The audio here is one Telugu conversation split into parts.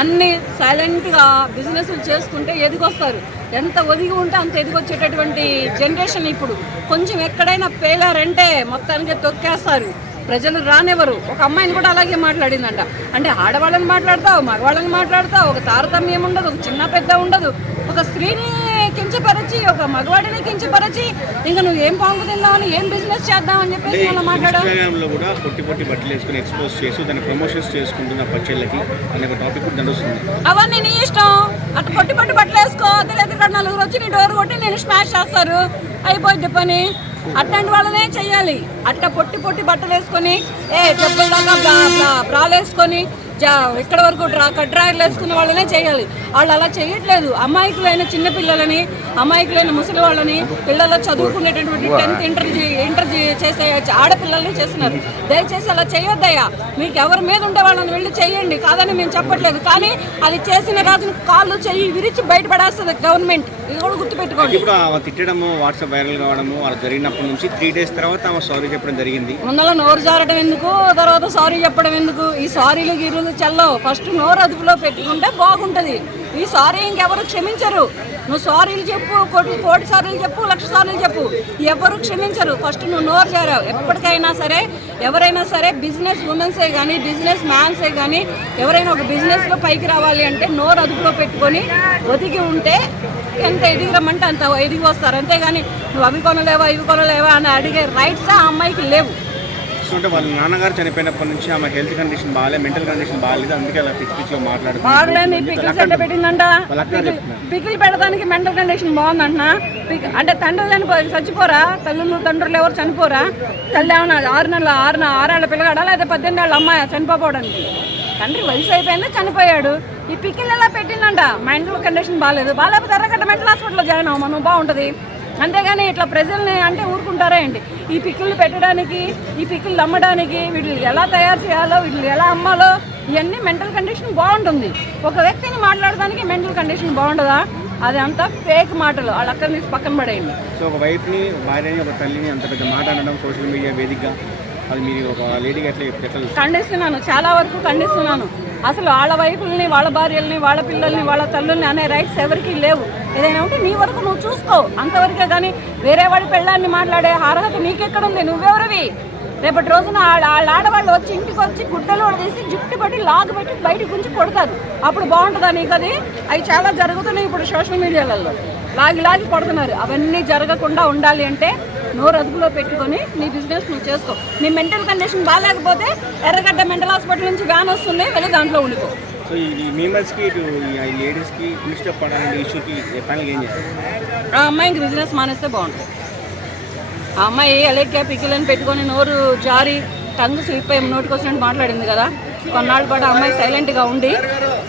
అన్ని సైలెంట్గా బిజినెస్లు చేసుకుంటే ఎదిగొస్తారు. ఎంత ఒదిగి ఉంటే అంత ఎదిగొచ్చేటటువంటి జనరేషన్ ఇప్పుడు. కొంచెం ఎక్కడైనా పేలారంటే మొత్తానికి తొక్కేస్తారు, ప్రజలు రానివ్వరు. ఒక అమ్మాయిని కూడా అలాగే మాట్లాడిందంట. అంటే ఆడవాళ్ళని మాట్లాడతావు, మగవాళ్ళని మాట్లాడతావు, ఒక తారతమ్యం ఉండదు, ఒక చిన్న పెద్ద ఉండదు. ఒక స్త్రీని కించపరిచి, ఒక మగవాడిని కించపరిచి, ఇంకా నువ్వు ఏం పాంగు తిందామని, ఏం బిజినెస్ చేద్దామని చెప్పేసి అలా మాట్లాడారు. కూడా పొట్టి పొట్టి బట్టలు వేసుకుని ఎక్స్పోజ్ చేసి దాన్ని ప్రమోషన్స్ చేసుకుంటున్న పచ్చళ్ళకి అనే ఒక టాపిక్ కూడా నడుస్తుంది. అవన్నీ నీ ఇష్టం. అట్లా పొట్టి పొట్టి బట్టలు వేసుకో, లేదా నలుగురు వచ్చి నీ డోర్ కొట్టి నేను స్మాష్ చేస్తారు, అయిపోయింది పని. అట్లాంటి వాళ్ళనే చెయ్యాలి. అట్లా పొట్టి పొట్టి బట్టలు వేసుకొని చెప్పుల దాకా బ్రాలు వేసుకొని ఇక్కడ వరకు కట్రాయర్లు వేసుకున్న వాళ్ళనే చేయాలి. వాళ్ళు అలా చేయట్లేదు. అమాయకులైన చిన్నపిల్లలని, అమాయకులైన ముసలి వాళ్ళని, పిల్లలు చదువుకునేటటువంటి 10th ఇంటర్ చేసే ఆడపిల్లల్ని చేస్తున్నారు. దయచేసి అలా చేయొద్దయ్యా. మీకు ఎవరి మీద ఉండే వాళ్ళని వెళ్ళి చేయండి, కాదని మేము చెప్పట్లేదు. కానీ అది చేసిన రాజుని కాళ్ళు చెయ్యి విరిచి బయటపడేస్తుంది గవర్నమెంట్. ఇది కూడా గుర్తుపెట్టుకోండి. ఇప్పుడు వాట్సాప్ వైరల్ కావడము అలా జరిగినప్పటి నుంచి 3 days తర్వాత సారీ చెప్పడం జరిగింది. ముందర నోరు జారడం ఎందుకు, తర్వాత సారీ చెప్పడం ఎందుకు? ఈ సారీలు గిరులు చల్లవు. ఫస్ట్ నోరు అదుపులో పెట్టుకుంటే బాగుంటుంది. ఈ సారీ ఇంకెవరు క్షమించరు. నువ్వు సారీలు చెప్పు, కోటి సారీలు చెప్పు, 1,00,000 సారీలు చెప్పు, ఎవరు క్షమించరు. ఫస్ట్ నువ్వు నోరు జారావు. ఎప్పటికైనా సరే ఎవరైనా సరే బిజినెస్ ఉమెన్సే కానీ, బిజినెస్ మ్యాన్సే కానీ, ఎవరైనా ఒక బిజినెస్లో పైకి రావాలి అంటే నోరు అదుపులో పెట్టుకొని ఒదిగి ఉంటే ఎంత ఎదిగి రమ్మంటే అంత ఎదిగి వస్తారు. అంతేగాని నువ్వు అవి కొనలేవా ఇవి కొనలేవా అని అడిగే రైట్స్ ఆ అమ్మాయికి లేవు. అంటే వాళ్ళ నాన్నగారు చనిపోయినప్పటి నుంచి ఆమె హెల్త్ కండిషన్ బాగాలేదు, మెంటల్ కండిషన్ బాగాలేదు, అందుకే అలా పిచ్చిగా మాట్లాడుతుంది. పికిల్స్ అంటే పెట్టిందంట. పికిల్ పెట్టడానికి మెంటల్ కండిషన్ బాగుందంటున్నా. అంటే తండ్రులు చచ్చిపోరా? తల్లులు తండ్రులు ఎవరు చనిపోరా? తల్లి ఏమన్నా 6 ఏళ్ళ పిల్లగాడా లేదా 18 ఏళ్ళ అమ్మాయి చనిపోవడానికి? తండ్రి వయసు అయిపోయిందా, చనిపోయాడు. ఈ పికిల్ ఎలా పెట్టిందంట. మెంటల్ కండిషన్ బాగాలేకపోతే ఎర్రగడ్డ మెంటల్ హాస్పిటల్లో జాయిన్ అవ్వమను, బాగుంటుంది. అంతేగాని ఇట్లా ప్రజల్ని అంటే ఊరుకుంటారా ఏంటి? ఈ పిక్కులు పెట్టడానికి, ఈ పిక్కులు అమ్మడానికి, వీటిని ఎలా తయారు చేయాలో, వీటిని ఎలా అమ్మాలో, ఇవన్నీ మెంటల్ కండిషన్ బాగుంటుంది. ఒక వ్యక్తిని మాట్లాడడానికి మెంటల్ కండిషన్ బాగుంటుందా? అది అంతా ఫేక్ మాటలు. వాళ్ళ అక్కడిని తీసి పక్కన పడేయండి. సో ఒక వైఫ్ని, భార్యని, ఒక తల్లిని అంత పెద్ద మాట అనడం సోషల్ మీడియా వేదికగా, అది మీరు ఒక లేడీగా ఎట్లా ఖండిస్తున్నాను, చాలా వరకు ఖండిస్తున్నాను. అసలు వాళ్ళ వైఫుల్ని, వాళ్ళ భార్యల్ని, వాళ్ళ పిల్లల్ని, వాళ్ళ తల్లుల్ని అనే రైట్స్ ఎవరికీ లేవు. ఏదైనా ఉంటే నీ వరకు నువ్వు చూసుకో, అంతవరకే. కానీ వేరే వాడి పెళ్ళాన్ని మాట్లాడే అర్హత నీకెక్కడుంది? నువ్వెవరివి? రేపటి రోజున వాళ్ళ ఆడవాళ్ళు వచ్చి ఇంటికి వచ్చి గుడ్డలు తీసి జుట్టు పట్టి లాగు పెట్టి బయటకు గుంచి కొడతారు. అప్పుడు బాగుంటుందా నీకు? అది చాలా జరుగుతున్నాయి ఇప్పుడు సోషల్ మీడియాలలో. లాగి కొడుతున్నారు. అవన్నీ జరగకుండా ఉండాలి అంటే నోరు అదుపులో పెట్టుకొని నీ బిజినెస్ నువ్వు చేసుకో. నీ మెంటల్ కండిషన్ బాగాలేకపోతే ఎర్రగడ్డ మెంటల్ హాస్పిటల్ నుంచి వ్యాన్ వస్తుంది, వెళ్ళి దాంట్లో ఉండిపో. సో ఈ మీమర్స్కి, ఈ లేడీస్కి మిస్టేక్ పడాలంటే ఇష్యూకి ఫైనల్గా ఏం చేస్తారు? ఆ అమ్మాయికి బిజినెస్ మానేస్తే బాగుంటుంది. ఆ అమ్మాయి ఎలెక్కే పికిలని పెట్టుకొని నోరు జారి టంగు స్లిప్ అయ్యి నోటికి వచ్చినట్టు మాట్లాడింది కదా. కొన్నాళ్ళ పాటు అమ్మాయి సైలెంట్గా ఉండి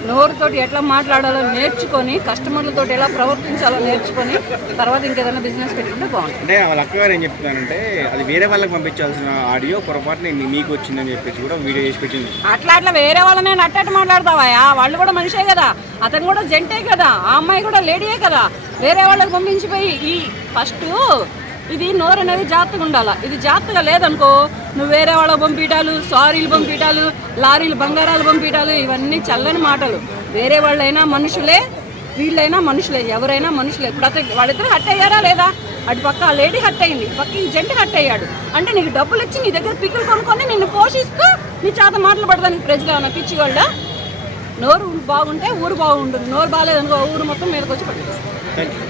నోరుతోటి ఎట్లా మాట్లాడాలో నేర్చుకొని, కస్టమర్లతో ఎలా ప్రవర్తించాలో నేర్చుకొని తర్వాత ఇంకేదైనా బిజినెస్ పెట్టుకుంటే బాగుంటుంది. అంటే వాళ్ళ అక్కగారు ఏం చెప్తున్నారంటే అది వేరే వాళ్ళకి పంపించాల్సిన ఆడియో పొరపాటున మీకు వచ్చిందని చెప్పేసి కూడా వీడియో చేసి పెట్టింది. అట్లా వేరే వాళ్ళనే అట్టట్టు మాట్లాడతావా? వాళ్ళు కూడా మనిషే కదా, అతను కూడా జంటే కదా, ఆ అమ్మాయి కూడా లేడీయే కదా. వేరే వాళ్ళకి పంపించిపోయి ఈ ఫస్ట్ ఇది నోరు అనేది జాగ్రత్తగా ఉండాలి. ఇది జాగ్రత్తగా లేదనుకో, నువ్వు వేరే వాళ్ళకి పంపించాలు, సారీలు పంపించాలు, లారీలు బంగారాలు పంపించాలు, ఇవన్నీ చల్లని మాటలు. వేరే వాళ్ళైనా మనుషులే, వీళ్ళైనా మనుషులే, ఎవరైనా మనుషులే. ఇప్పుడు అతను వాళ్ళిద్దరు హట్ అయ్యారా లేదా? అటు పక్క ఆ లేడీ హట్ అయింది, పక్క ఈ జంట హట్ అయ్యాడు. అంటే నీకు డబ్బులు ఇచ్చి నీ దగ్గర పిక్కులు కొనుక్కొని నిన్ను పోషిస్తూ నీ చేత మాటలు పడదానికి ప్రజలు ఏమన్నా పిచ్చి వాళ్ళ? నోరు బాగుంటే ఊరు బాగుంటుంది, నోరు బాగాలేదనుకో ఊరు మొత్తం మీదకి వచ్చి పడుతుంది. Thank you.